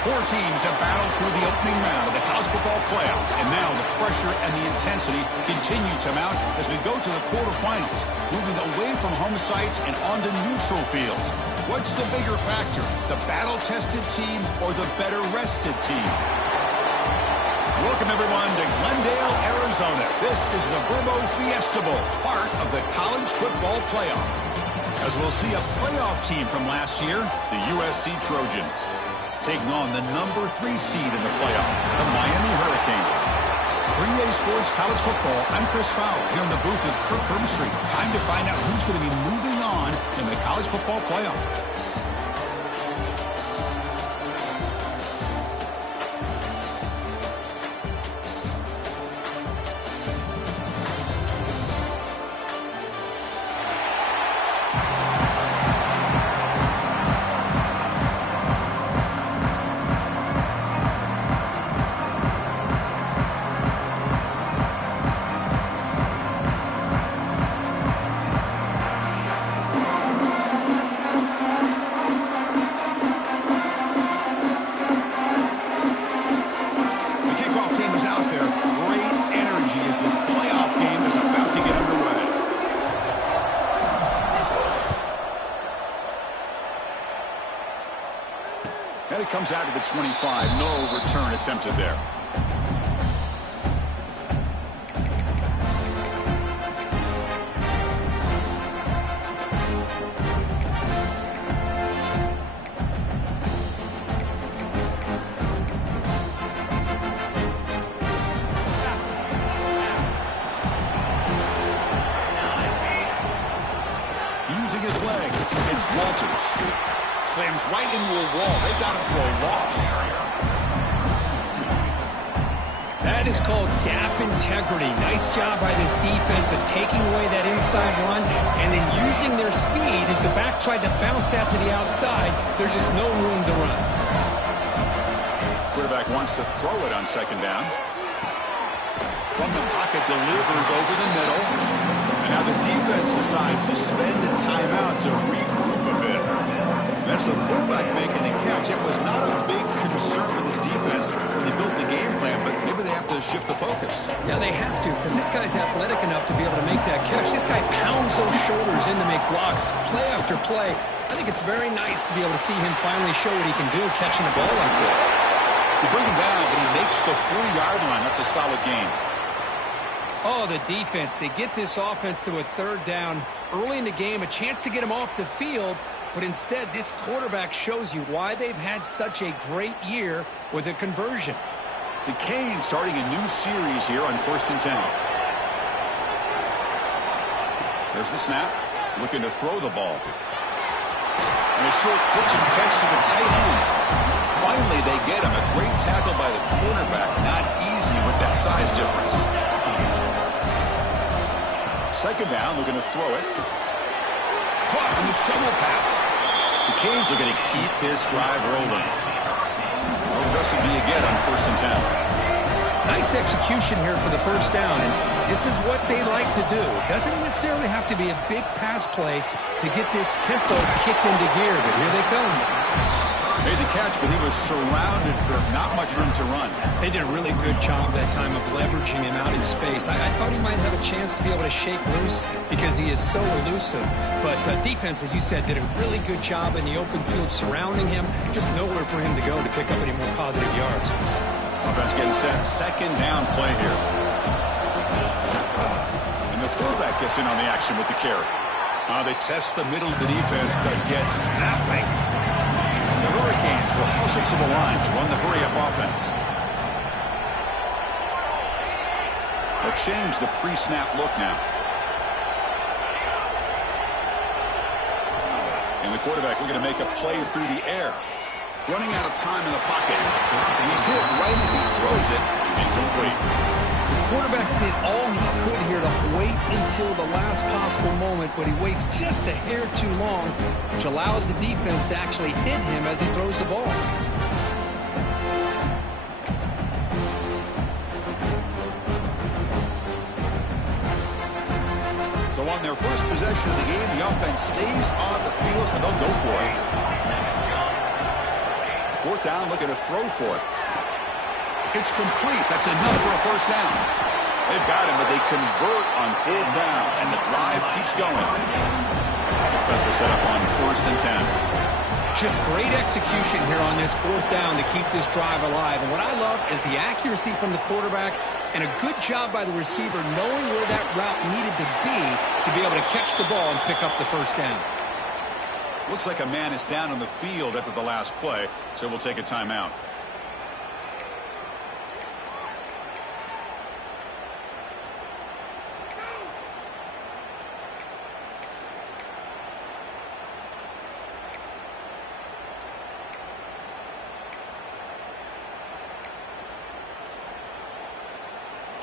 Four teams have battled through the opening round of the college football playoff, and now the pressure and the intensity continue to mount as we go to the quarterfinals, moving away from home sites and onto neutral fields. What's the bigger factor, the battle-tested team or the better-rested team? Welcome, everyone, to Glendale, Arizona. This is the Verbo Fiesta Bowl, part of the college football playoff. As we'll see a playoff team from last year, the USC Trojans, taking on the number 3 seed in the playoff, the Miami Hurricanes. For EA Sports College Football, I'm Chris Fowler here in the booth with Kirk Herbstreit. Time to find out who's going to be moving on in the college football playoff. And it comes out of the 25. No return attempted there. Using his legs, it's Walters. Slams right into a wall. They got him for a loss. That is called gap integrity. Nice job by this defense of taking away that inside run and then using their speed as the back tried to bounce out to the outside. There's just no room to run. Quarterback wants to throw it on second down. From the pocket, delivers over the middle. And now the defense decides to spend a timeout to regroup a bit. That's the fullback making the catch. It was not a big concern for this defense when they built the game plan, but maybe they have to shift the focus. Yeah, they have to, because this guy's athletic enough to be able to make that catch. This guy pounds those shoulders in to make blocks play after play. I think it's very nice to be able to see him finally show what he can do catching a ball like this. You bring him down, but he makes the 40-yard line. That's a solid game. Oh, the defense. They get this offense to a third down early in the game, a chance to get him off the field. But instead, this quarterback shows you why they've had such a great year with a conversion. The Canes starting a new series here on 1st and 10. There's the snap. Looking to throw the ball. And a short pitch and catch to the tight end. Finally, they get him. A great tackle by the quarterback. Not easy with that size difference. Second down, looking to throw it. Caught on the shovel pass. The Canes are going to keep this drive rolling. How aggressive do you get on 1st and 10? Nice execution here for the first down, and this is what they like to do. It doesn't necessarily have to be a big pass play to get this tempo kicked into gear, but here they come. Made the catch, but he was surrounded for not much room to run. They did a really good job that time of leveraging him out in space. I thought he might have a chance to be able to shake loose because he is so elusive. But defense, as you said, did a really good job in the open field surrounding him. Just nowhere for him to go to pick up any more positive yards. Offense getting set. Second down play here. And the fullback gets in on the action with the carry. They test the middle of the defense, but get nothing. The Hurricanes will house it to the line to run the hurry-up offense. They'll change the pre-snap look now. And the quarterback looking to make a play through the air. Running out of time in the pocket. And he's hit right as he throws it. Incomplete. The quarterback did all he could here to wait until the last possible moment, but he waits just a hair too long, which allows the defense to actually hit him as he throws the ball. So on their first possession of the game, the offense stays on the field, and they'll go for it. Fourth down, looking to throw for it. It's complete. That's enough for a first down. They've got him, but they convert on fourth down, and the drive keeps going. Professor set up on 1st and 10. Just great execution here on this fourth down to keep this drive alive. And what I love is the accuracy from the quarterback and a good job by the receiver knowing where that route needed to be able to catch the ball and pick up the first down. Looks like a man is down on the field after the last play, so we'll take a timeout.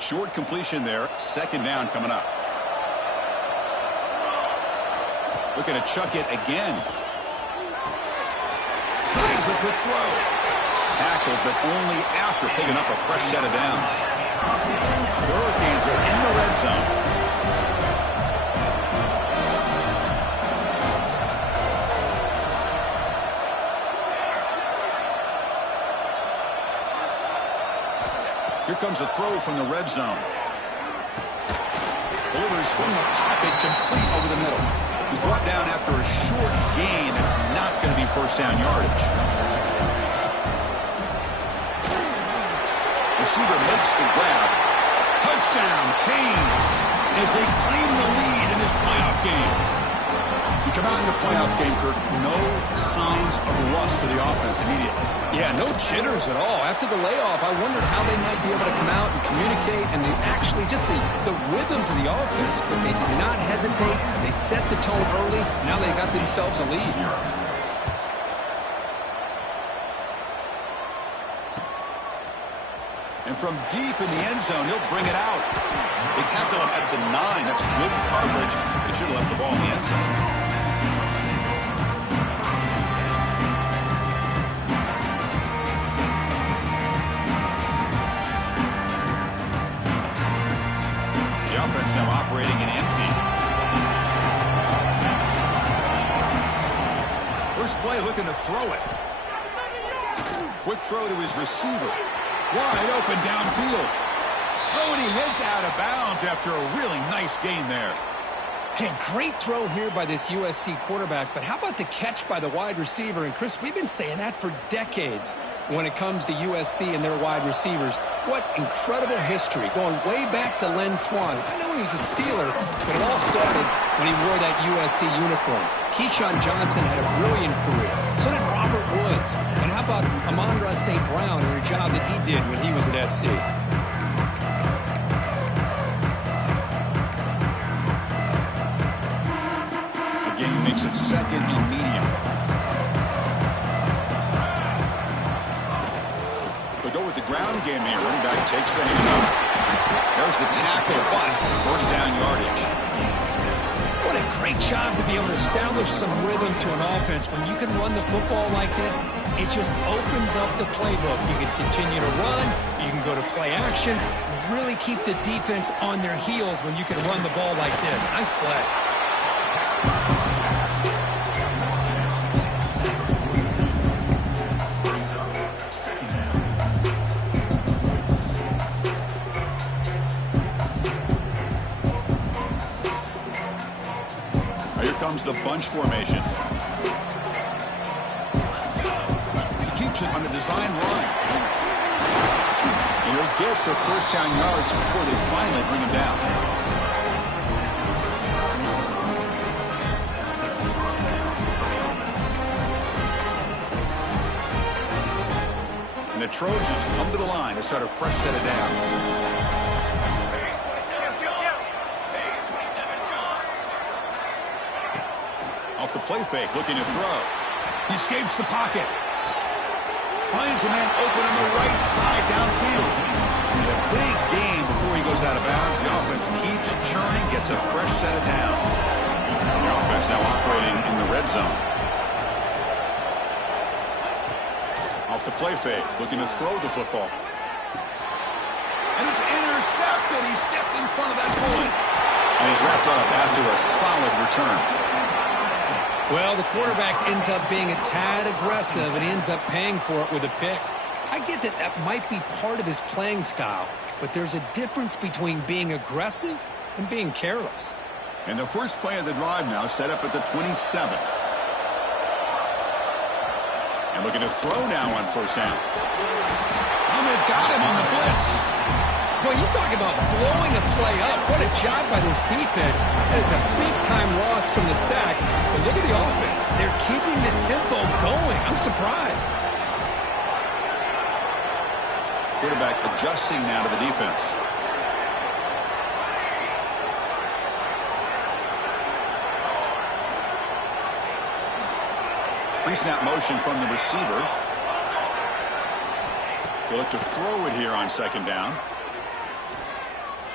Short completion there. 2nd down coming up. Looking to chuck it again. Slides the quick throw. Tackled, but only after picking up a fresh set of downs. The Hurricanes are in the red zone. Here comes a throw from the red zone. Delivers from the pocket, complete over the middle. He's brought down after a short gain. That's not going to be first down yardage. Receiver makes the grab. Touchdown, Canes, as they claim the lead in this playoff game. You come out in the playoff game, Kirk, no signs of rust for the offense immediately. Yeah, no jitters at all. After the layoff, I wondered how they might be able to come out and communicate, and they actually just the rhythm to the offense, but they did not hesitate. They set the tone early. Now they got themselves a lead. And from deep in the end zone, he'll bring it out. They tackle him at the 9. That's good coverage. They should have left the ball in the end zone. Now operating and empty. First play looking to throw it. Quick throw to his receiver. Wide open downfield. Oh, and he heads out of bounds after a really nice gain there. Hey, great throw here by this USC quarterback, but how about the catch by the wide receiver? And, Chris, we've been saying that for decades when it comes to USC and their wide receivers. What incredible history, going way back to Len Swan. I know he was a Steeler, but it all started when he wore that USC uniform. Keyshawn Johnson had a brilliant career. So did Robert Woods. And how about Amon-Ra St. Brown and the job that he did when he was at SC? Makes it 2nd and medium. They'll go with the ground game here. Running back takes the handoff. There's the tackle, but first down yardage. What a great job to be able to establish some rhythm to an offense. When you can run the football like this, it just opens up the playbook. You can continue to run. You can go to play action. You really keep the defense on their heels when you can run the ball like this. Nice play. The bunch formation. He keeps it on the design run. And he'll get the first down yards before they finally bring him down. And the Trojans come to the line to start a fresh set of downs. Off the play fake, looking to throw. He escapes the pocket. Finds a man open on the right side downfield. And a big gain before he goes out of bounds. The offense keeps churning, gets a fresh set of downs. The offense now operating in the red zone. Off the play fake, looking to throw the football. And it's intercepted. He stepped in front of that bullet. And he's wrapped up after a solid return. Well, the quarterback ends up being a tad aggressive and ends up paying for it with a pick. I get that that might be part of his playing style, but there's a difference between being aggressive and being careless. And the first play of the drive now set up at the 27. And looking to throw now on first down. And they've got him on the blitz. Boy, you talk about blowing a play up. What a job by this defense. That is a big-time loss from the sack. But look at the offense. They're keeping the tempo going. I'm surprised. Quarterback adjusting now to the defense. Pre-snap motion from the receiver. They look to throw it here on second down.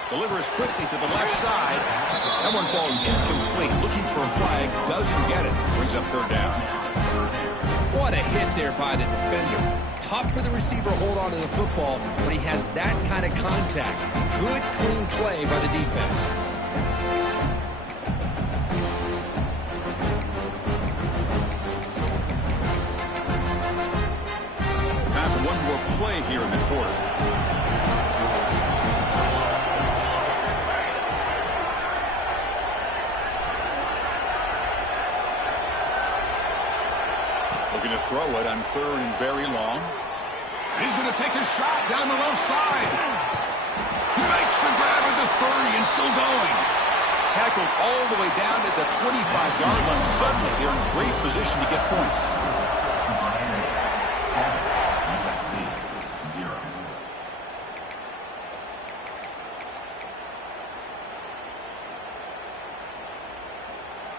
Delivers quickly to the left side. That one falls incomplete. Looking for a flag. Doesn't get it. Brings up third down. What a hit there by the defender. Tough for the receiver to hold on to the football when he has that kind of contact. Good, clean play by the defense. Time for one more play here in the quarter. Looking to throw it on third and very long. He's going to take a shot down the left side. He makes the grab at the 30 and still going. Tackled all the way down at the 25-yard line. Suddenly, they're in great position to get points.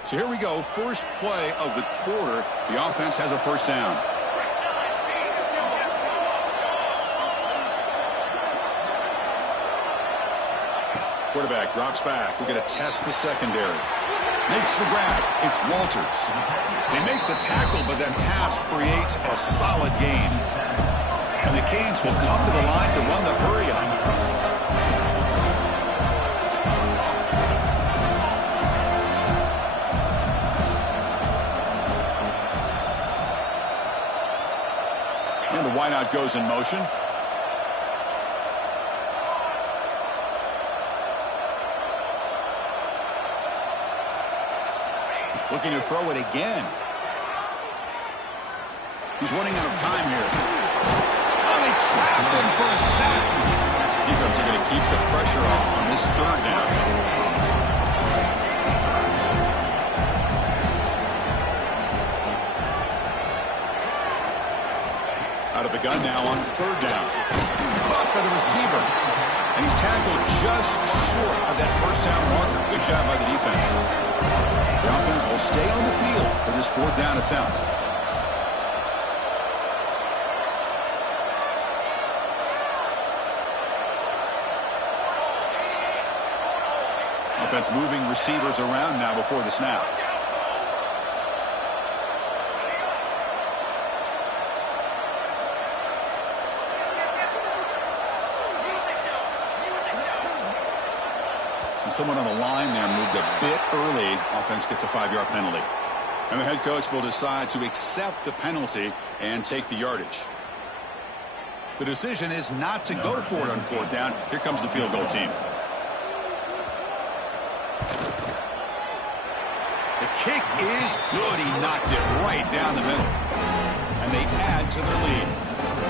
So here we go, first play of the quarter. The offense has a first down. Quarterback drops back. We're going to test the secondary. Makes the grab. It's Walters. They make the tackle, but that pass creates a solid gain. And the Canes will come to the line to run the hurry-up. And the wideout goes in motion. Looking to throw it again. He's running out of time here. Oh, they trapped him for a sack. Defense are going to keep the pressure on this third down. Out of the gun now on third down. Caught by the receiver. And he's tackled just short of that first down marker. Good job by the defense. The offense will stay on the field for this fourth down attempt. Offense moving receivers around now before the snap. Someone on the line there moved a bit early. Offense gets a 5-yard penalty. And the head coach will decide to accept the penalty and take the yardage. The decision is not to go for it on fourth down. Here comes the field goal team. The kick is good. He knocked it right down the middle. And they add to their lead.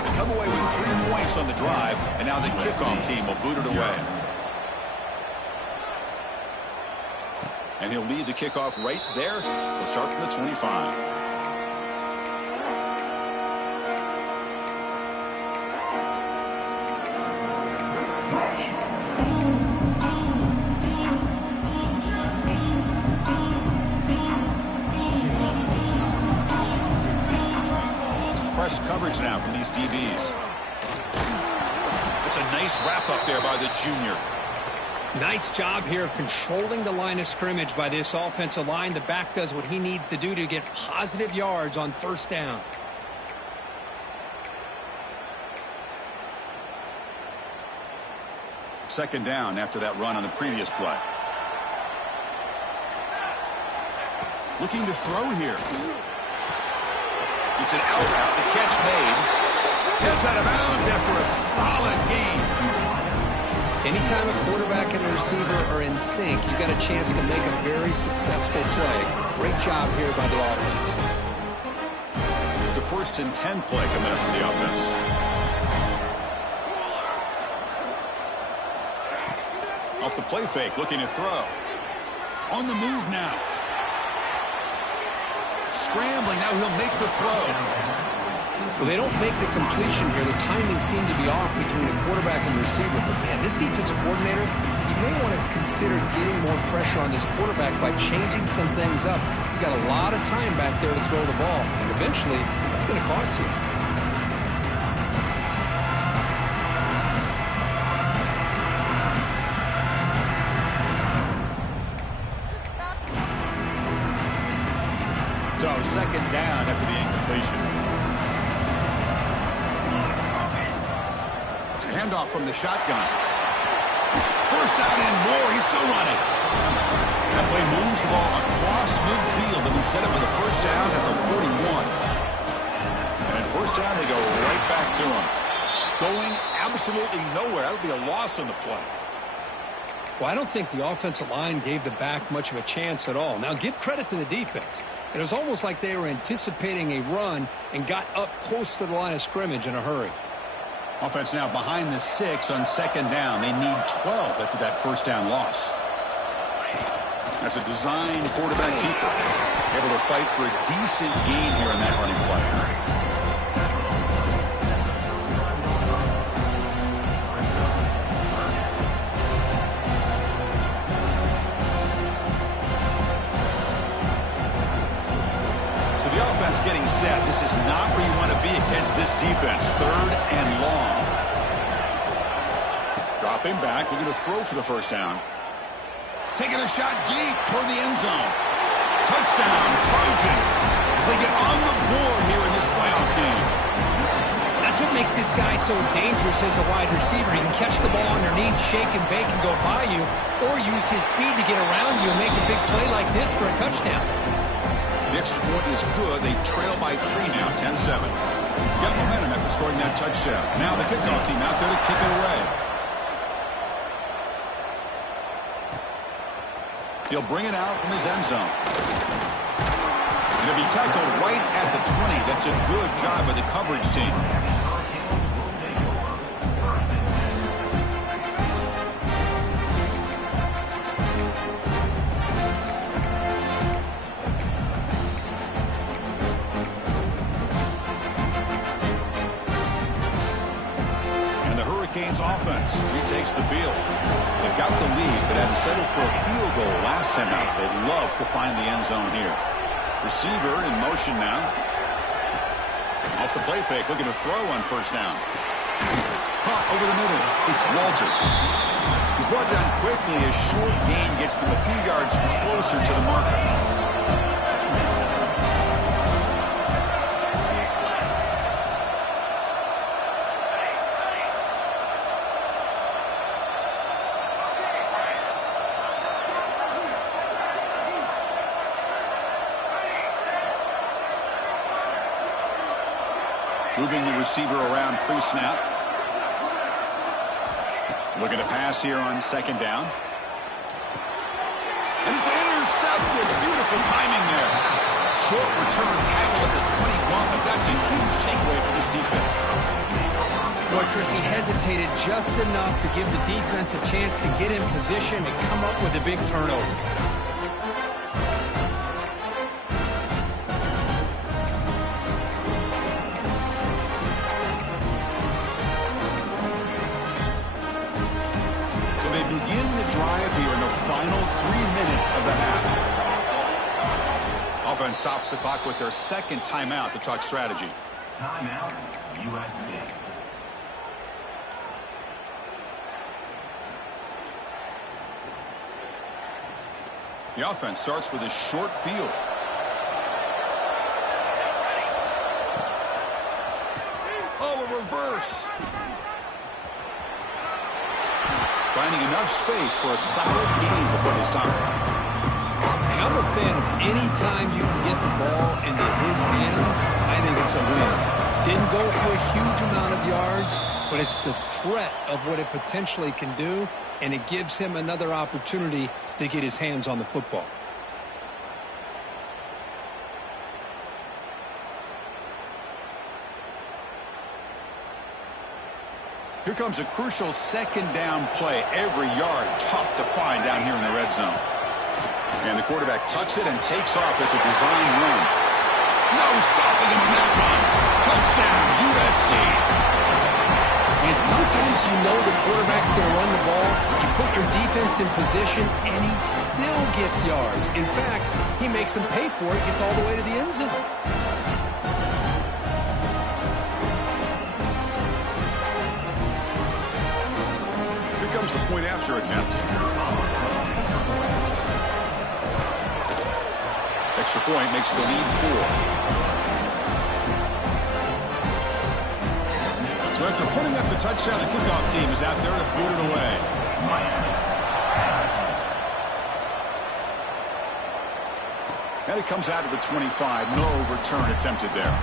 They come away with 3 points on the drive, and now the kickoff team will boot it away. And he'll lead the kickoff right there. He'll start from the 25. It's press coverage now from these DBs. It's a nice wrap up there by the junior. Nice job here of controlling the line of scrimmage by this offensive line. The back does what he needs to do to get positive yards on first down. Second down after that run on the previous play. Looking to throw here. It's an out route. The catch made. Heads out of bounds after a solid gain. Anytime a quarterback and a receiver are in sync, you got a chance to make a very successful play. Great job here by the offense. It's a 1st and 10 play coming up for the offense. Off the play fake, looking to throw. On the move now. Scrambling, now he'll make the throw. Well, they don't make the completion here. The timing seemed to be off between a quarterback and receiver. But, man, this defensive coordinator, he may want to consider getting more pressure on this quarterback by changing some things up. He's got a lot of time back there to throw the ball. And eventually, that's going to cost you. So 2nd down after the incompletion. Handoff from the shotgun. 1st down and more. He's still running. That play moves the ball across midfield, and we set it for the 1st down at the 41. And at 1st down, they go right back to him. Going absolutely nowhere. That'll be a loss on the play. Well, I don't think the offensive line gave the back much of a chance at all. Now, give credit to the defense. It was almost like they were anticipating a run and got up close to the line of scrimmage in a hurry. Offense now behind the 6 on 2nd down. They need 12 after that 1st down loss. That's a design quarterback keeper. Able to fight for a decent gain here in that running play. Getting set. This is not where you want to be against this defense. 3rd and long. Dropping back, looking to throw for the 1st down. Taking a shot deep toward the end zone. Touchdown, Trojans, as they get on the board here in this playoff game. That's what makes this guy so dangerous as a wide receiver. He can catch the ball underneath, shake and bake and go by you, or use his speed to get around you and make a big play like this for a touchdown. The extra point is good. They trail by 3 now, 10-7. Got momentum after scoring that touchdown. Now the kickoff team out there to kick it away. He'll bring it out from his end zone. It'll be tackled right at the 20. That's a good job by the coverage team. Offense retakes the field. They've got the lead, but had to settle for a field goal last time out. They'd love to find the end zone here. Receiver in motion now. Off the play fake, looking to throw on 1st down. Caught over the middle. It's Walters. He's brought down quickly as short gain gets them a few yards closer to the marker. Moving the receiver around pre-snap. Looking to pass here on 2nd down. And it's intercepted. Beautiful timing there. Short return tackle at the 21, but that's a huge takeaway for this defense. Boy, Chris, he hesitated just enough to give the defense a chance to get in position and come up with a big turnover. Drive here in the final 3 minutes of the half. Offense stops the clock with their 2nd timeout to talk strategy. Timeout, USC. The offense starts with a short field. Oh, a reverse. Finding enough space for a solid gain before they stop. The I'm a fan of any time you can get the ball into his hands. I think it's a win. Didn't go for a huge amount of yards, but it's the threat of what it potentially can do, and it gives him another opportunity to get his hands on the football. Here comes a crucial second down play. Every yard tough to find down here in the red zone. And the quarterback tucks it and takes off as a design run. No stopping him on that run. Touchdown, USC. And sometimes you know the quarterback's going to run the ball. You put your defense in position, and he still gets yards. In fact, he makes them pay for it, gets all the way to the end zone. Comes the point after attempt. Extra point makes the lead 4. So after putting up the touchdown, the kickoff team is out there to boot it away. And it comes out of the 25. No return attempted there.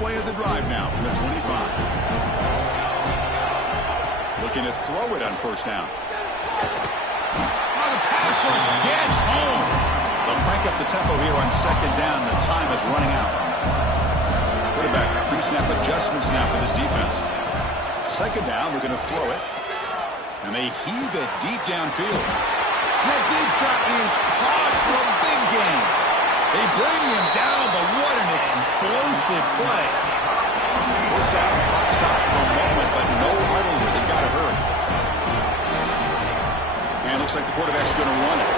Play of the drive now from the 25. Looking to throw it on first down. Oh, the pass rush gets home. They'll crank up the tempo here on second down. The time is running out. Quarterback pre-snap adjustments now for this defense. Second down, we're going to throw it. And they heave it deep downfield. That deep shot is caught for a big gain. They bring him down, but what an explosive play. First down, clock stops for a moment, but no huddle here. They've got to hurry. And it looks like the quarterback's going to run it.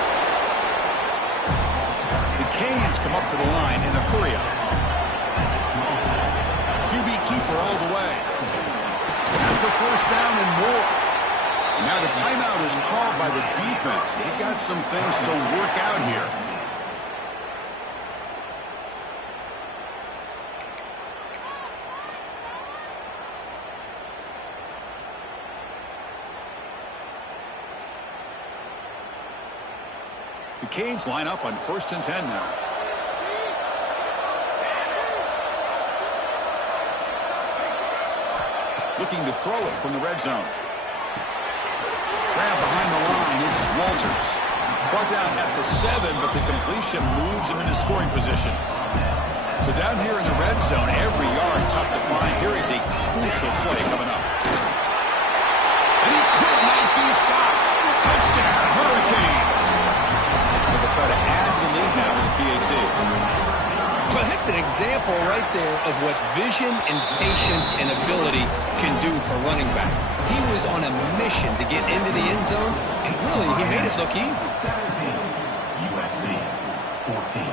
The Canes come up to the line in a hurry up. QB keeper all the way. Has the first down and more. And now the timeout is called by the defense. They've got some things to work out here. The Canes line up on 1st and 10 now. Looking to throw it from the red zone. Grab behind the line, it's Walters. Brought down at the 7, but the completion moves him into scoring position. So down here in the red zone, every yard tough to find. Here is a crucial play coming up. And he could not be stopped. Touchdown, Hurricanes. They'll try to add to the lead now with the PAT. Well, that's an example right there of what vision and patience and ability can do for running back. He was on a mission to get into the end zone, and really, he made it look easy. 17, USC 14.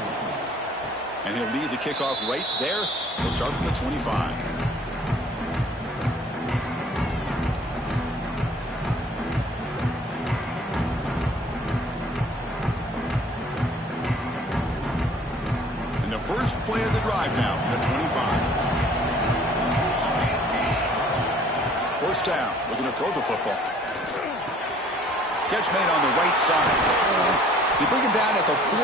And he'll lead the kickoff right there. He'll start with the 25. First play of the drive now from the 25. First down. Looking to throw the football. Catch made on the right side. They bring him down at the 44.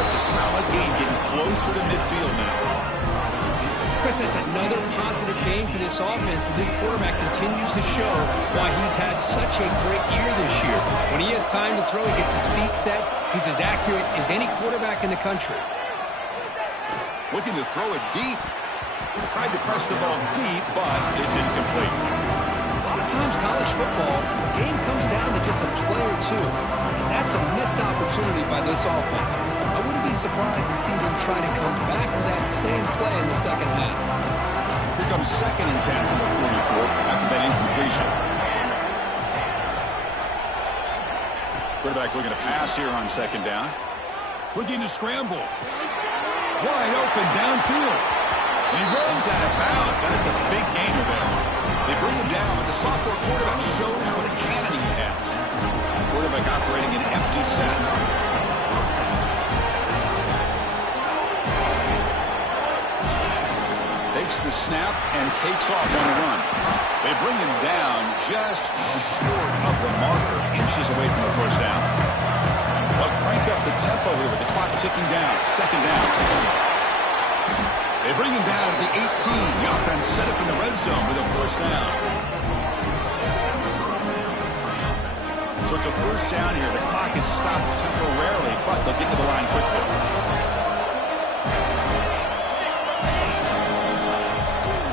That's a solid gain, getting closer to midfield now. Chris, that's another positive game for this offense, and this quarterback continues to show why he's had such a great year this year. When he has time to throw, he gets his feet set. He's as accurate as any quarterback in the country. Looking to throw it deep. Tried to press the ball deep, but it's incomplete. A lot of times college football, the game comes down to just a play or two. And that's a missed opportunity by this offense. I wouldn't be surprised to see them try to come back to that same play in the second half. Here comes 2nd and 10 from the 44 after that incompletion. Quarterback looking to pass here on 2nd down. Looking to scramble. Wide open downfield. And he runs out of bounds. That's a big gainer there. They bring him down, but the sophomore quarterback shows what a cannon he has. Quarterback operating an empty set. Takes the snap and takes off on the run. They bring him down just short of the marker, inches away from the first down. They'll crank up the tempo here with the clock ticking down. Second down. They bring him down at the 18. The offense set up in the red zone with a first down. So it's a first down here. The clock is stopped temporarily, but they'll get to the line quickly.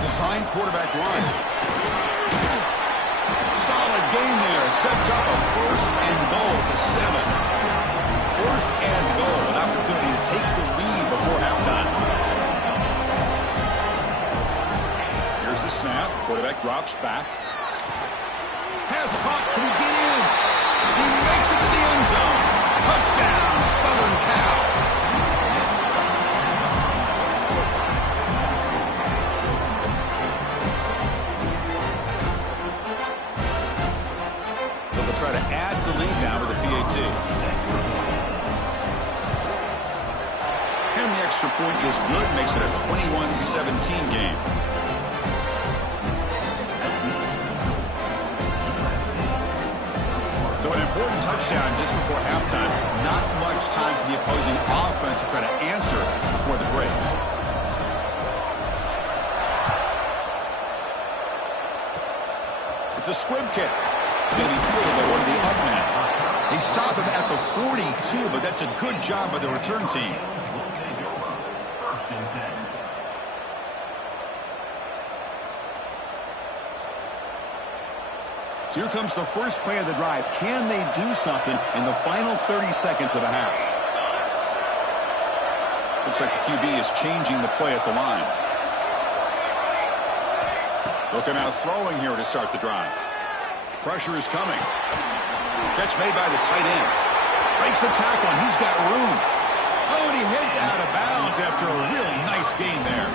Design quarterback run. Solid gain there. Sets up a first and goal at the 7. First and goal. An opportunity to take the lead before halftime. Here's the snap. Quarterback drops back. Pass caught. Can he get in? He makes it to the end zone. Touchdown, Southern Cal. Try to add the lead now with the PAT. And the extra point is good, makes it a 21-17 game. So an important touchdown just before halftime. Not much time for the opposing offense to try to answer before the break. It's a squib kick. Going to be fielded by one of the up men. They stop him at the 42, but that's a good job by the return team. First and 10. So here comes the first play of the drive. Can they do something in the final 30 seconds of the half? Looks like the QB is changing the play at the line. They'll come out throwing here to start the drive. Pressure is coming. Catch made by the tight end. Breaks a tackle, and he's got room. Oh, and he heads out of bounds after a really nice game there.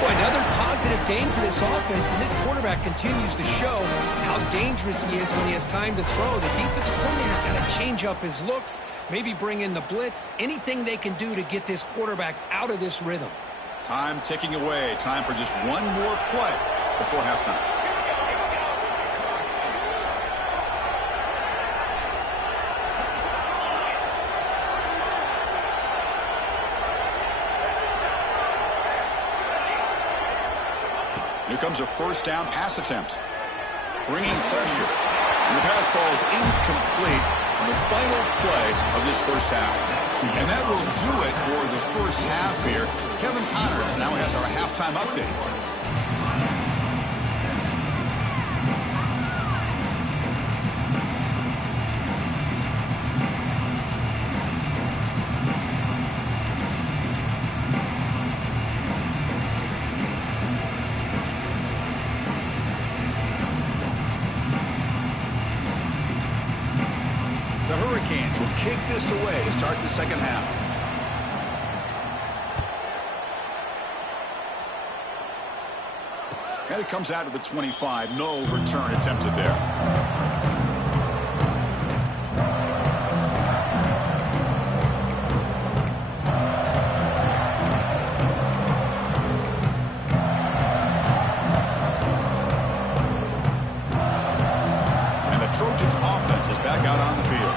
Boy, another positive game for this offense, and this quarterback continues to show how dangerous he is when he has time to throw. The defensive coordinator's got to change up his looks, maybe bring in the blitz, anything they can do to get this quarterback out of this rhythm. Time ticking away. Time for just one more play before halftime. Here comes a first down pass attempt. Bringing pressure. And the pass falls incomplete on the final play of this first half. And that will do it for the first half here. Kevin Connors now has our halftime update. The Hurricanes will kick this away to start the second half. And it comes out of the 25. No return attempted there. And the Trojans' offense is back out on the field.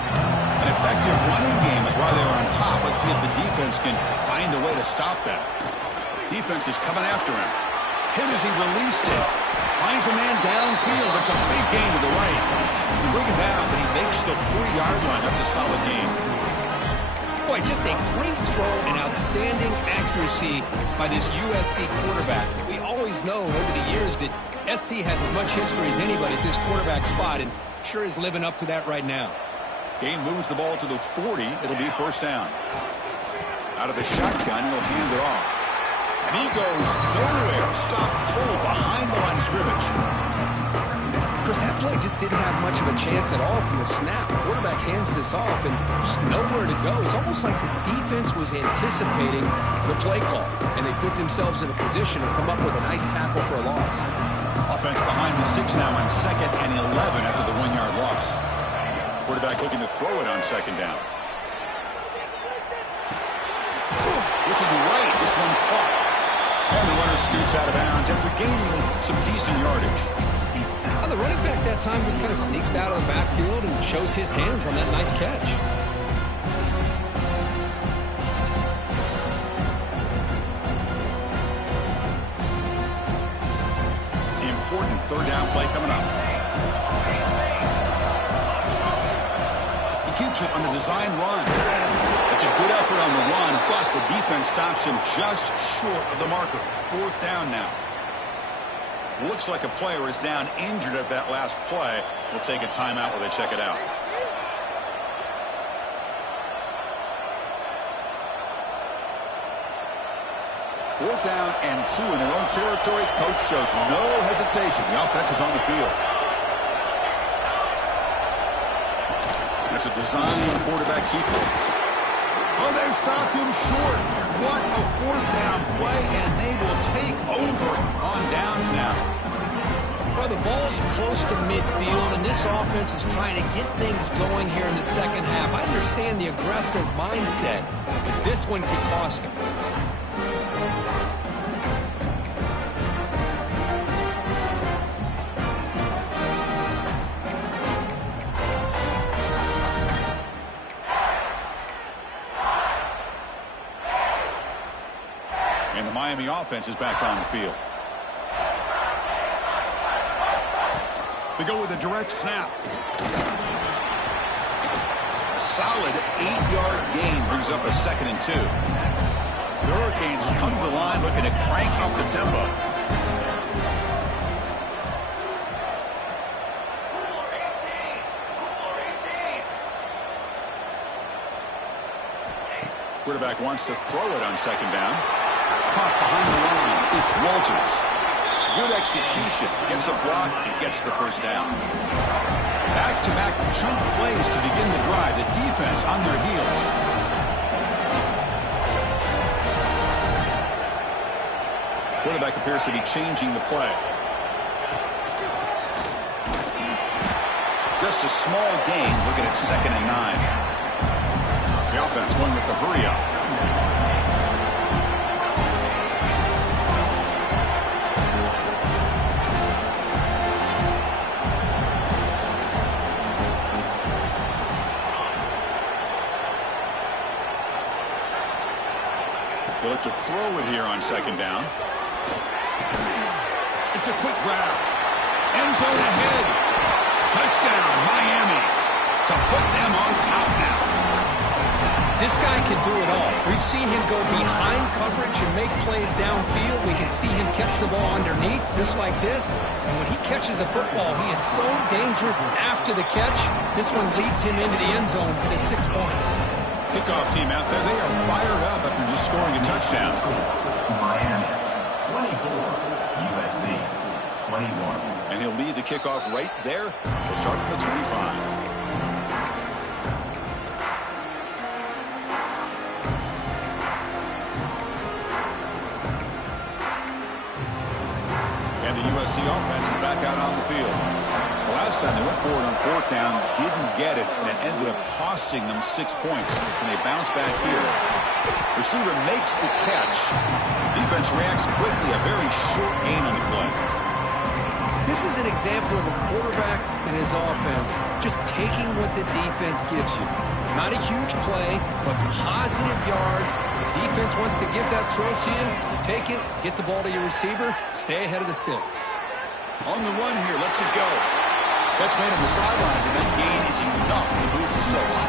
An effective running game is why they are on top. Let's see if the defense can find a way to stop that. Defense is coming after him. Hit as he released it. Finds a man downfield. That's a big gain to the right. You bring him down, but he makes the 40-yard line. That's a solid game. Boy, just a great throw and outstanding accuracy by this USC quarterback. We always know over the years that SC has as much history as anybody at this quarterback spot, and sure is living up to that right now. Game moves the ball to the 40. It'll be first down. Out of the shotgun, he'll hand it off. And he goes nowhere. Stop pull behind the line of scrimmage. Chris, that play just didn't have much of a chance at all from the snap. The quarterback hands this off and just nowhere to go. It's almost like the defense was anticipating the play call, and they put themselves in a position to come up with a nice tackle for a loss. Offense behind the 6 now on 2nd and 11 after the 1-yard loss. Quarterback looking to throw it on 2nd down. Looking right, this one caught. And the runner scoots out of bounds after gaining some decent yardage. Well, the running back that time just kind of sneaks out of the backfield and shows his hands on that nice catch. Important 3rd down play coming up. He keeps it on the design run. It's a good effort on the run, but the defense stops him just short of the marker. 4th down now. Looks like a player is down injured at that last play. We'll take a timeout while they check it out. Fourth down and 2 in their own territory. Coach shows no hesitation. The offense is on the field. That's a design quarterback keeper. Oh, they've stopped him short. What a 4th down play, and they will take over on downs now. Well, the ball's close to midfield, and this offense is trying to get things going here in the 2nd half. I understand the aggressive mindset, but this one could cost them. And the Miami offense is back on the field. They go with a direct snap. A solid 8-yard gain brings up a 2nd and 2. The Hurricanes come to the line looking to crank up the tempo. Quarterback wants to throw it on 2nd down. Caught behind the line. It's Walters. Good execution. Gets a block and gets the 1st down. Back-to-back chunk plays to begin the drive. The defense on their heels. Quarterback appears to be changing the play. Just a small gain. Looking at 2nd and 9. The offense going with the hurry-up. They look to throw it here on 2nd down. It's a quick grab. End zone ahead. Touchdown, Miami. To put them on top now. This guy can do it all. We've seen him go behind coverage and make plays downfield. We can see him catch the ball underneath, just like this. And when he catches a football, he is so dangerous after the catch. This one leads him into the end zone for the 6 points. Kickoff team out there, they are fired up after just scoring a touchdown. Miami 24, USC 21. And he'll lead the kickoff right there. He'll start at the 25. And the USC offense is back out on the field. The last time they went forward on 4th down, didn't get it, and it ended up costing them 6 points. And they bounce back here. Receiver makes the catch. Defense reacts quickly. A very short gain on the play. This is an example of a quarterback and his offense just taking what the defense gives you. Not a huge play, but positive yards. The defense wants to give that throw to you. You take it, get the ball to your receiver, stay ahead of the sticks. On the run here, lets it go. Catch made on the sidelines, and that gain is enough to move the sticks.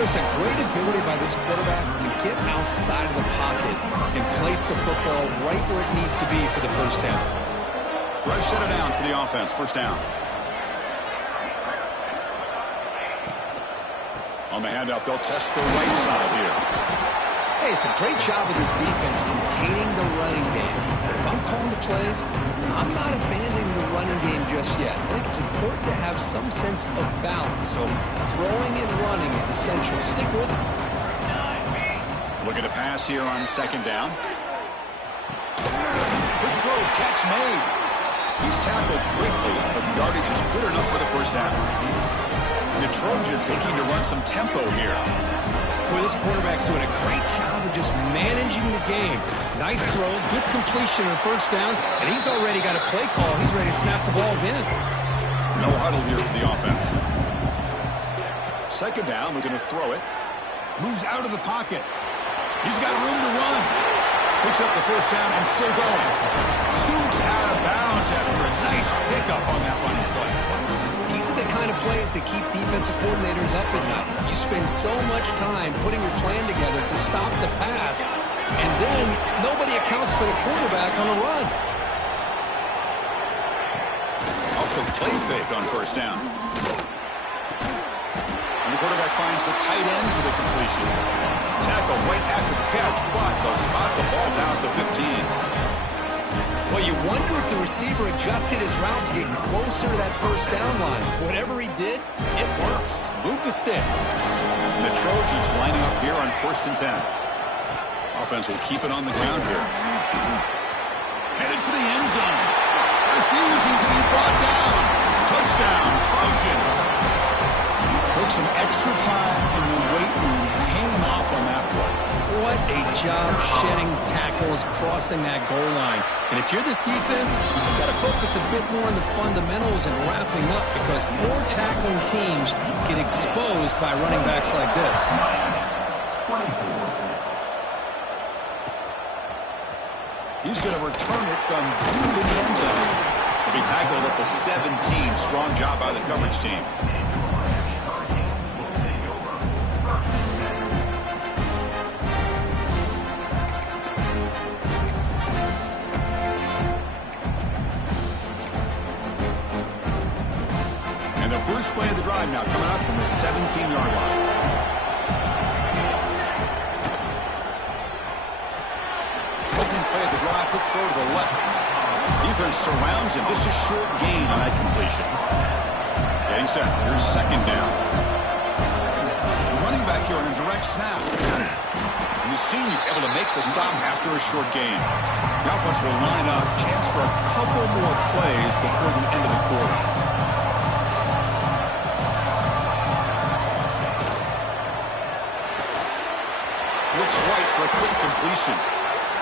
Chris, a great ability by this quarterback to get outside of the pocket and place the football right where it needs to be for the 1st down. Fresh set of downs for the offense. 1st down. On the handoff, they'll test the right side here. say it's a great job of this defense containing the running game. But if I'm calling the plays, I'm not abandoning the running game just yet. I think it's important to have some sense of balance. So throwing and running is essential. Stick with it. Look at the pass here on second down. Good throw, catch made. He's tackled quickly, but the yardage is good enough for the first down. The Trojans looking to run some tempo here. Boy, this quarterback's doing a great job of just managing the game. Nice throw, good completion on first down, and he's already got a play call. He's ready to snap the ball again. No huddle here for the offense. Second down, we're going to throw it. Moves out of the pocket. He's got room to run. Picks up the first down and still going. Scoots out of bounds after a nice pickup on that running play. These are the kind of plays that keep defensive coordinators up at night. You spend so much time putting your plan together to stop the pass, and then nobody accounts for the quarterback on a run. Off the play fake on first down. And the quarterback finds the tight end for the completion. Tackle right after the catch, but they'll spot the ball down to 15. Well, you wonder if the receiver adjusted his route to get closer to that first down line. Whatever he did, it works. Move the sticks. And the Trojans lining up here on 1st and 10. Offense will keep it on the ground here. Headed for the end zone. Refusing to be brought down. Touchdown, Trojans. Took some extra time in the weight room, hanging off on that play. What a job shedding tackles, crossing that goal line. And if you're this defense, you've got to focus a bit more on the fundamentals and wrapping up, because poor tackling teams get exposed by running backs like this. He's going to return it from deep in the end zone. He'll be tackled at the 17. Strong job by the coverage team. And the first play of the drive now coming up from the 17-yard line. Opening play of the drive, quick throw to the left. Defense surrounds him. Just a short gain on that completion. Getting set. Here's second down. The running back here on a direct snap. And the senior able to make the stop after a short gain. The offense will line up. Chance for a couple more plays before the end of the quarter. Looks right for a quick completion.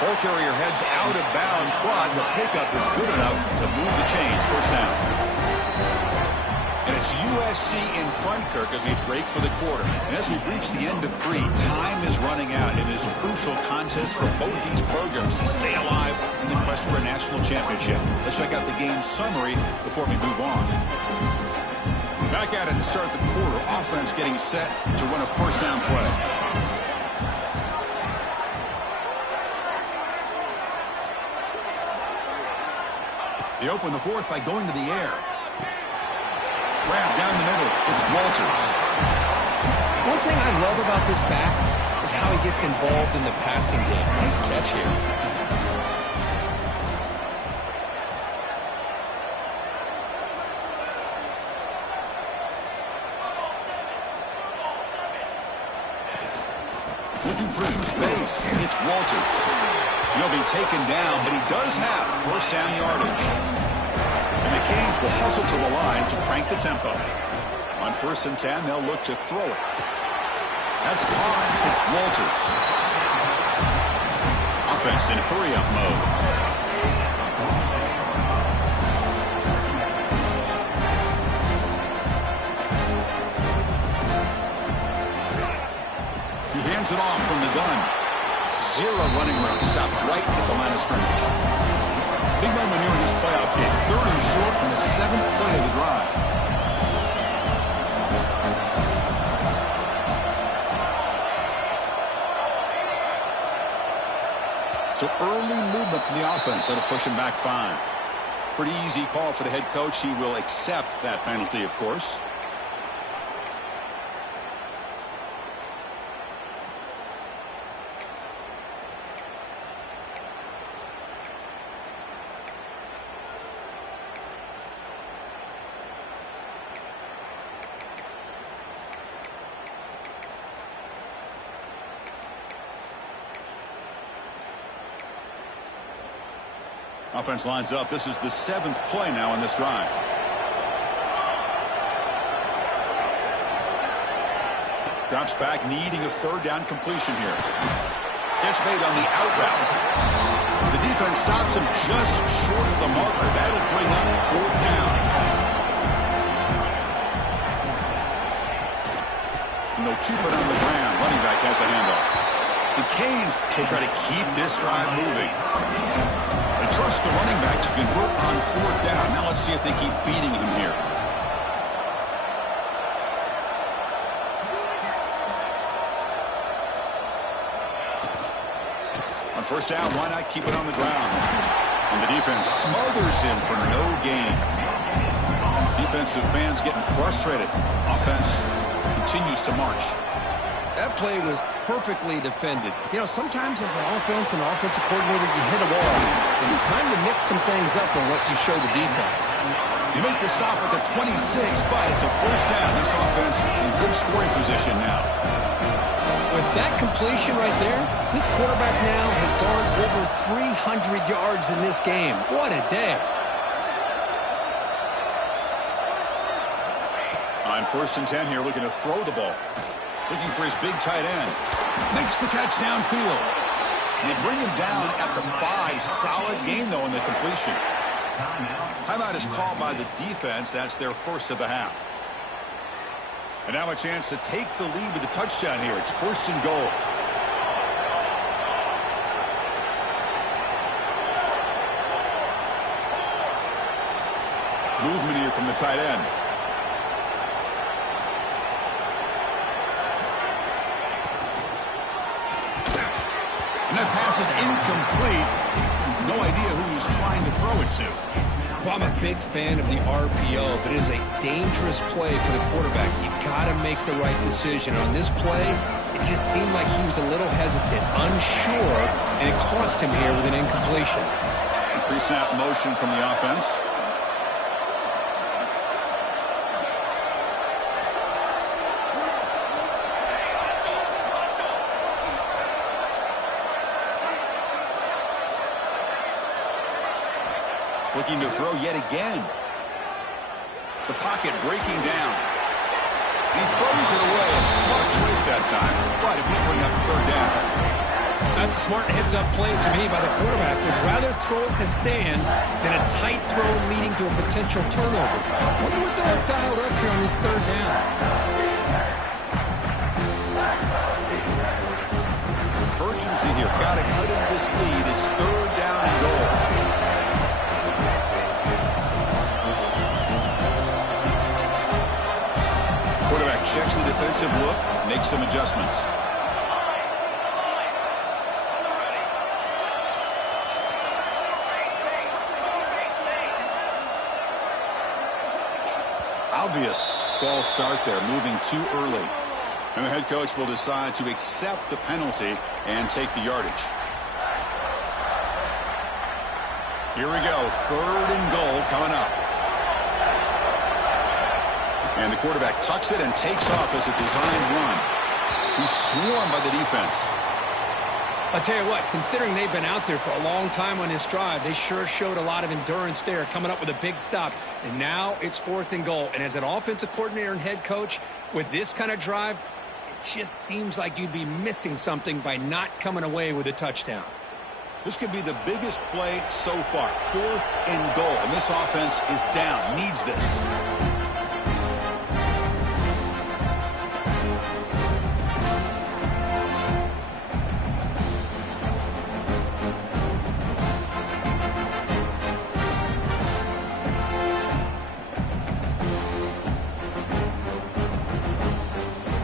Ball carrier heads out of bounds, but the pickup is good enough to move the chains. First down. And it's USC in front, Kirk, as we break for the quarter. And as we reach the end of 3, time is running out in this crucial contest for both these programs to stay alive in the quest for a national championship. Let's check out the game summary before we move on. Back at it to start the quarter. Offense getting set to run a first down play. They open the fourth by going to the air. Grab down the middle. It's Walters. One thing I love about this back is how he gets involved in the passing game. Nice catch here. Looking for some space. It's Walters. He'll be taken down, but he does have first down yardage. And the Canes will hustle to the line to crank the tempo. On 1st and 10, they'll look to throw it. That's caught. It's Walters. Offense in hurry-up mode. He hands it off from the gun. Zero running room. Stopped right at the line of scrimmage. Big moment here in this playoff game. 3rd and short on the 7th play of the drive. So early movement from the offense. That'll push him back 5. Pretty easy call for the head coach. He will accept that penalty, of course. Offense lines up. This is the 7th play now in this drive. Drops back, needing a 3rd down completion here. Catch made on the out route. The defense stops him just short of the marker. That'll bring up 4th down. And they'll keep it on the ground. Running back has the handoff. The Canes will try to keep this drive moving. They trust the running back to convert on 4th down. Now let's see if they keep feeding him here. On 1st down, why not keep it on the ground? And the defense smothers him for no gain. Defensive fans getting frustrated. Offense continues to march. That play was perfectly defended. You know, sometimes as an offense and offensive coordinator, you hit a wall. And it's time to mix some things up on what you show the defense. You make the stop at the 26, but it's a 1st down. This offense in good scoring position now. With that completion right there, this quarterback now has gone over 300 yards in this game. What a day. On 1st and 10 here, looking to throw the ball. Looking for his big tight end. Makes the catch downfield. And they bring him down at the 5. Solid gain, though, in the completion. Timeout is called by the defense. That's their 1st of the half. And now a chance to take the lead with the touchdown here. It's 1st and goal. Movement here from the tight end. And that pass is incomplete. No idea who he's trying to throw it to. Well, I'm a big fan of the RPO, but it is a dangerous play for the quarterback. You got to make the right decision. On this play, it just seemed like he was a little hesitant, unsure, and it cost him here with an incompletion. Pre-snap motion from the offense. Looking to throw yet again. The pocket breaking down. And he throws it away. A smart choice that time. But it will bring up 3rd down. That's a smart heads-up play to me by the quarterback. Would rather throw it in the stands than a tight throw leading to a potential turnover. Wonder what they'll have dialed up here on this 3rd down. Urgency here. Got to cut in this lead. It's 3rd down and goal. Quarterback checks the defensive look, makes some adjustments. Obvious false start there, moving too early. And the head coach will decide to accept the penalty and take the yardage. Here we go, 3rd and goal coming up. And the quarterback tucks it and takes off as a designed run. He's swarmed by the defense. I'll tell you what, considering they've been out there for a long time on this drive, they sure showed a lot of endurance there, coming up with a big stop. And now it's 4th and goal. And as an offensive coordinator and head coach, with this kind of drive, it just seems like you'd be missing something by not coming away with a touchdown. This could be the biggest play so far. 4th and goal. And this offense is down. Needs this.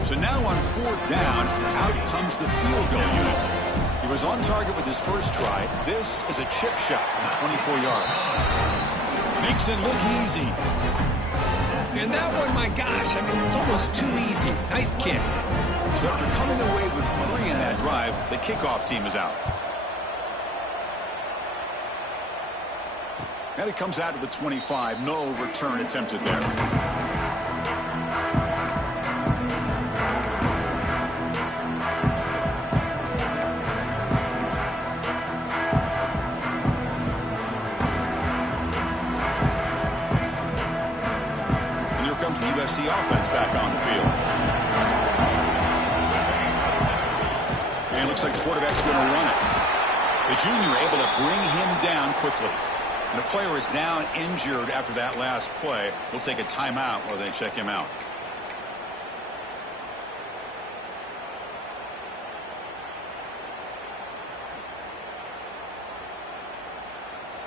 So now on 4th down, out comes the field goal unit. He was on target with his first try. This is a chip shot from 24 yards. Makes it look easy. And that one, my gosh, I mean, it's almost too easy. Nice kick. So after coming away with 3 in that drive, the kickoff team is out. And it comes out of the 25. No return attempted there. junior able to bring him down quickly. And the player is down injured after that last play. We'll take a timeout while they check him out.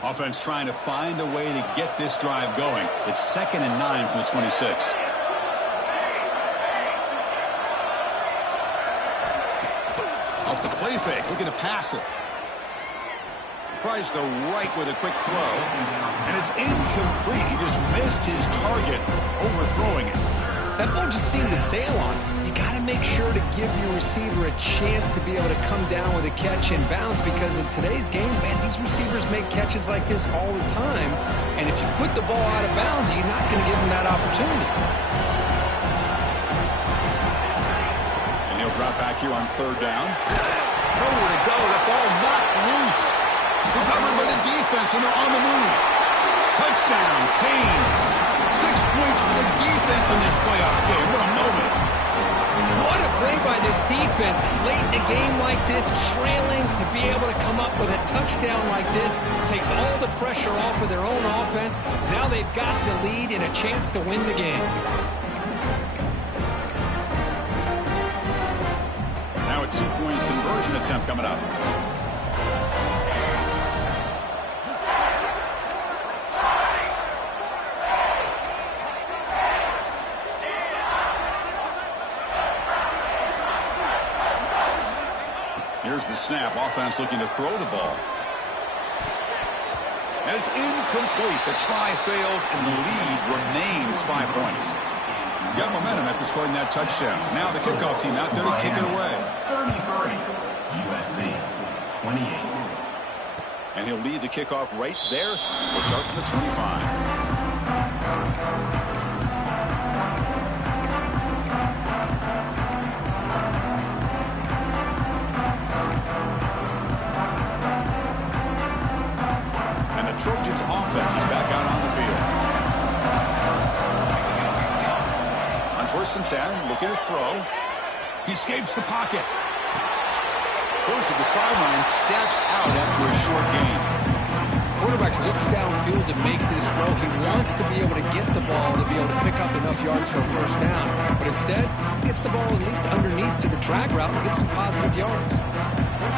Offense trying to find a way to get this drive going. It's 2nd and 9 from the 26. Off the play fake, looking to pass it. Tries the right with a quick throw, and it's incomplete. He just missed his target, overthrowing it. That ball just seemed to sail on him. You got to make sure to give your receiver a chance to be able to come down with a catch and bounce, because in today's game, man, these receivers make catches like this all the time. And if you put the ball out of bounds, you're not going to give them that opportunity. And he'll drop back here on 3rd down. Nowhere to go. The ball knocked loose. Recovered by the defense, and they're on the move. Touchdown, Canes. 6 points for the defense in this playoff game. What a moment. What a play by this defense. Late in a game like this, trailing, to be able to come up with a touchdown like this takes all the pressure off of their own offense. Now they've got the lead and a chance to win the game. Now a 2-point conversion attempt coming up. Here's the snap. Offense looking to throw the ball. And it's incomplete. The try fails, and the lead remains 5 points. Got momentum after scoring that touchdown. Now the kickoff team out there to kick it away. 33, USC 28. And he'll lead the kickoff right there. We'll start from the 25. Trojans offense is back out on the field. On 1st and 10, looking to throw. He escapes the pocket. Goes to the sideline, steps out after a short gain. Quarterback looks downfield to make this throw. He wants to be able to get the ball to be able to pick up enough yards for a 1st down. But instead, he gets the ball at least underneath to the drag route and gets some positive yards.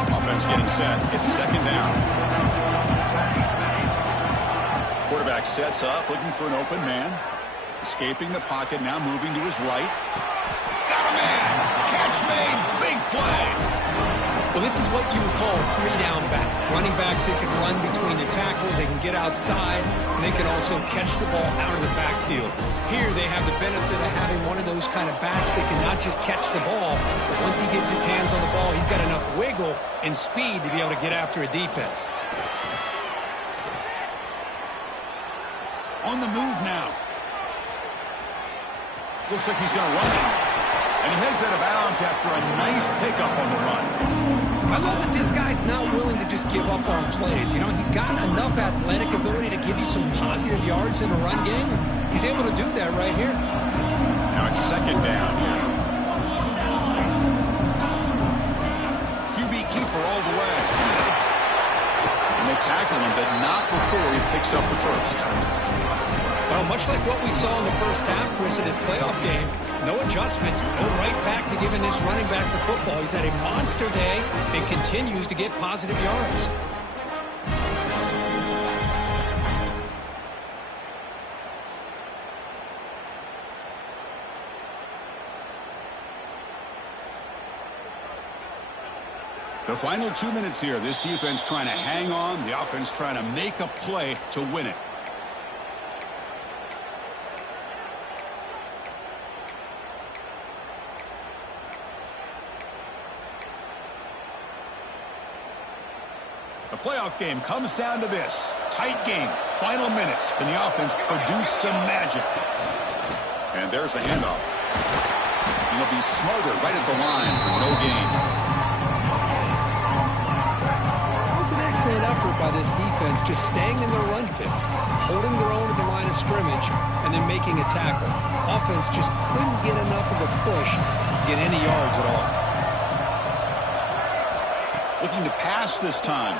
Offense getting set. It's 2nd down. Quarterback sets up, looking for an open man. Escaping the pocket, now moving to his right. Got a man! Catch made! Big play! Well, this is what you would call a 3-down back. Running backs, they can run between the tackles, they can get outside, and they can also catch the ball out of the backfield. Here, they have the benefit of having one of those kind of backs that can not just catch the ball, but once he gets his hands on the ball, he's got enough wiggle and speed to be able to get after a defense. On the move now. Looks like he's going to run it. And he heads out of bounds after a nice pickup on the run. I love that this guy's not willing to just give up on plays. You know, he's got enough athletic ability to give you some positive yards in a run game. He's able to do that right here. Now it's 2nd down here. QB keeper all the way. And they tackle him, but not before he picks up the 1st. Well, much like what we saw in the 1st half, Chris, in this playoff game, no adjustments, go right back to giving this running back the football. He's had a monster day and continues to get positive yards. The final 2 minutes here. This defense trying to hang on. The offense trying to make a play to win it. The playoff game comes down to this. Tight game. Final minutes. Can the offense produce some magic? And there's the handoff. He'll be smothered right at the line for no gain. That was an excellent effort by this defense, just staying in their run fits, holding their own at the line of scrimmage, and then making a tackle. Offense just couldn't get enough of a push to get any yards at all. Looking to pass this time.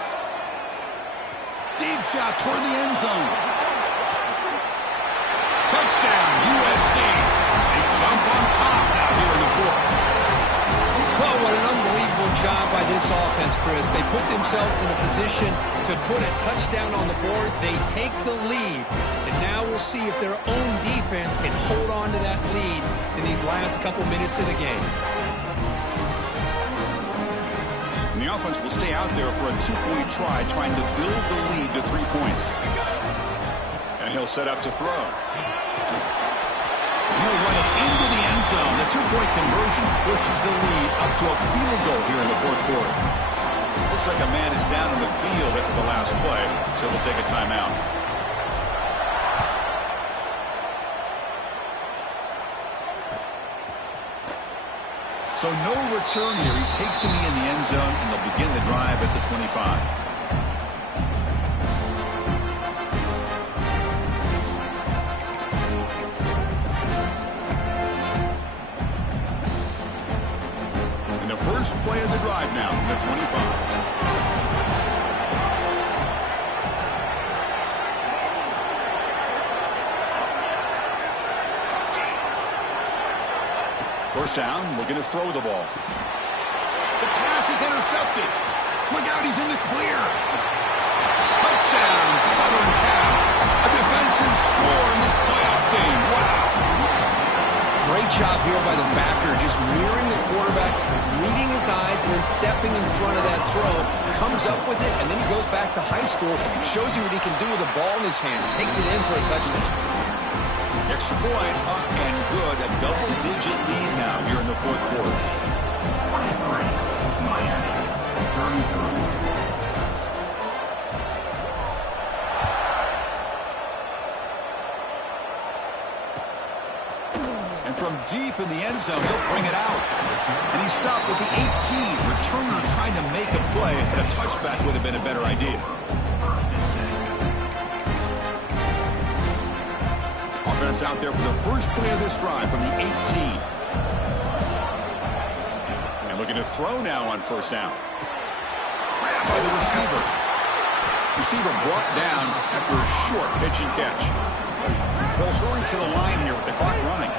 Deep shot toward the end zone. Touchdown, USC. They jump on top now here in the fourth. Well, what an unbelievable job by this offense, Chris. They put themselves in a position to put a touchdown on the board. They take the lead, and now we'll see if their own defense can hold on to that lead in these last couple minutes of the game. And the offense will stay out there for a two-point try, trying to build the lead to 3 points. And he'll set up to throw. He'll run it into the end zone. The two-point conversion pushes the lead up to a field goal here in the fourth quarter. Looks like a man is down in the field after the last play, so we'll take a timeout. So no return here. He takes him in the end zone, and they'll begin the drive at the 25. First play of the drive now from the 25. First down, looking to throw the ball. The pass is intercepted. Look out, he's in the clear. Touchdown, Southern Cal. A defensive score in this playoff game. Wow. Great job here by the backer, just mirroring the quarterback, reading his eyes, and then stepping in front of that throw. Comes up with it, and then he goes back to high school, shows you what he can do with the ball in his hands. Takes it in for a touchdown. Extra point up and good. A double-digit lead now here in the fourth quarter. 23, Miami, 33. From deep in the end zone, he'll bring it out. And he stopped with the 18. Returner trying to make a play, and a touchback would have been a better idea. Offense out there for the first play of this drive from the 18. And looking to throw now on first down. Grabbed by the receiver. Receiver brought down after a short pitch and catch. They'll hurry to the line here with the clock running.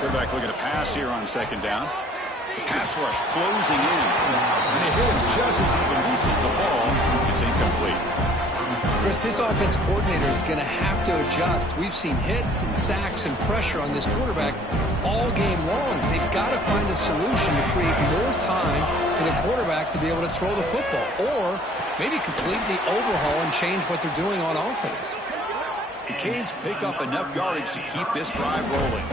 Quarterback looking to pass here on second down. The pass rush closing in. And they hit him just as he releases the ball. It's incomplete. Chris, this offense coordinator is going to have to adjust. We've seen hits and sacks and pressure on this quarterback all game long. They've got to find a solution to create more time for the quarterback to be able to throw the football, or maybe completely overhaul and change what they're doing on offense. The Canes pick up enough yardage to keep this drive rolling.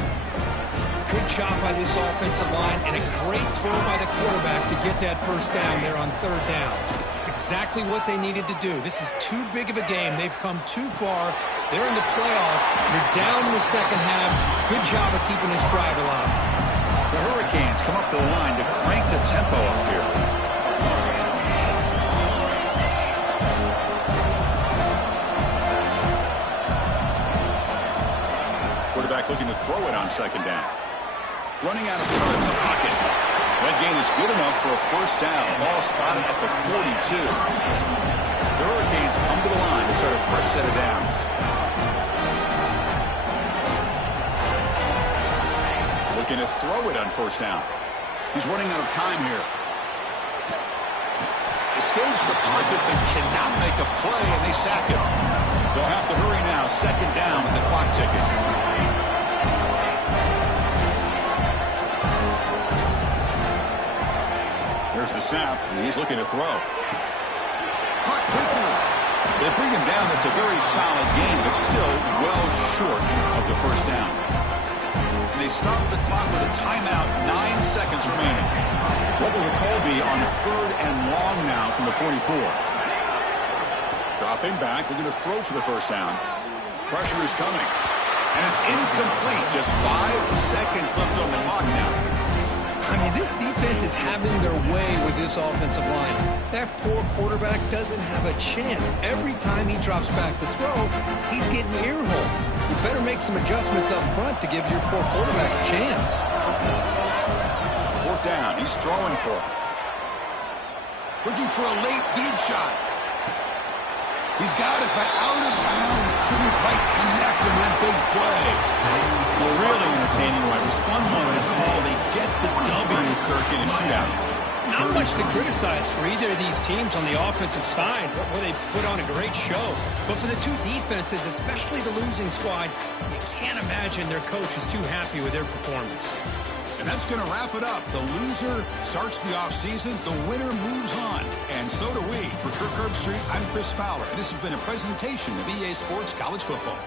Good job by this offensive line, and a great throw by the quarterback to get that first down there on third down. It's exactly what they needed to do. This is too big of a game. They've come too far. They're in the playoff. You're down in the second half. Good job of keeping this drive alive. The Hurricanes come up to the line to crank the tempo up here. Quarterback looking to throw it on second down. Running out of time in the pocket. That gain is good enough for a first down. Ball spotted at the 42. The Hurricanes come to the line to start a fresh set of downs. Looking to throw it on first down. He's running out of time here. Escapes the pocket but cannot make a play, and they sack him. They'll have to hurry now. Second down with the clock ticking. There's the snap, and he's looking to throw. Caught quickly. They bring him down. That's a very solid game, but still well short of the first down. And they stop the clock with a timeout, 9 seconds remaining. What will the call be on third and long now from the 44? Dropping back, looking to throw for the first down. Pressure is coming. And it's incomplete. Just 5 seconds left on the clock now. I mean, this defense is having their way with this offensive line. That poor quarterback doesn't have a chance. Every time he drops back to throw, he's getting earholed. You better make some adjustments up front to give your poor quarterback a chance. Fourth down. He's throwing for it. Looking for a late deep shot. He's got it, but out of bounds. Couldn't quite connect on that big play. Well, really entertaining, right? It was fun one to call. They get the W, Kirk, in a shootout. Not much to criticize for either of these teams on the offensive side, where they put on a great show. But for the two defenses, especially the losing squad, you can't imagine their coach is too happy with their performance. And that's going to wrap it up. The loser starts the offseason. The winner moves on. And so do we. For Kirk Herbstreit, I'm Chris Fowler. This has been a presentation of EA Sports College Football.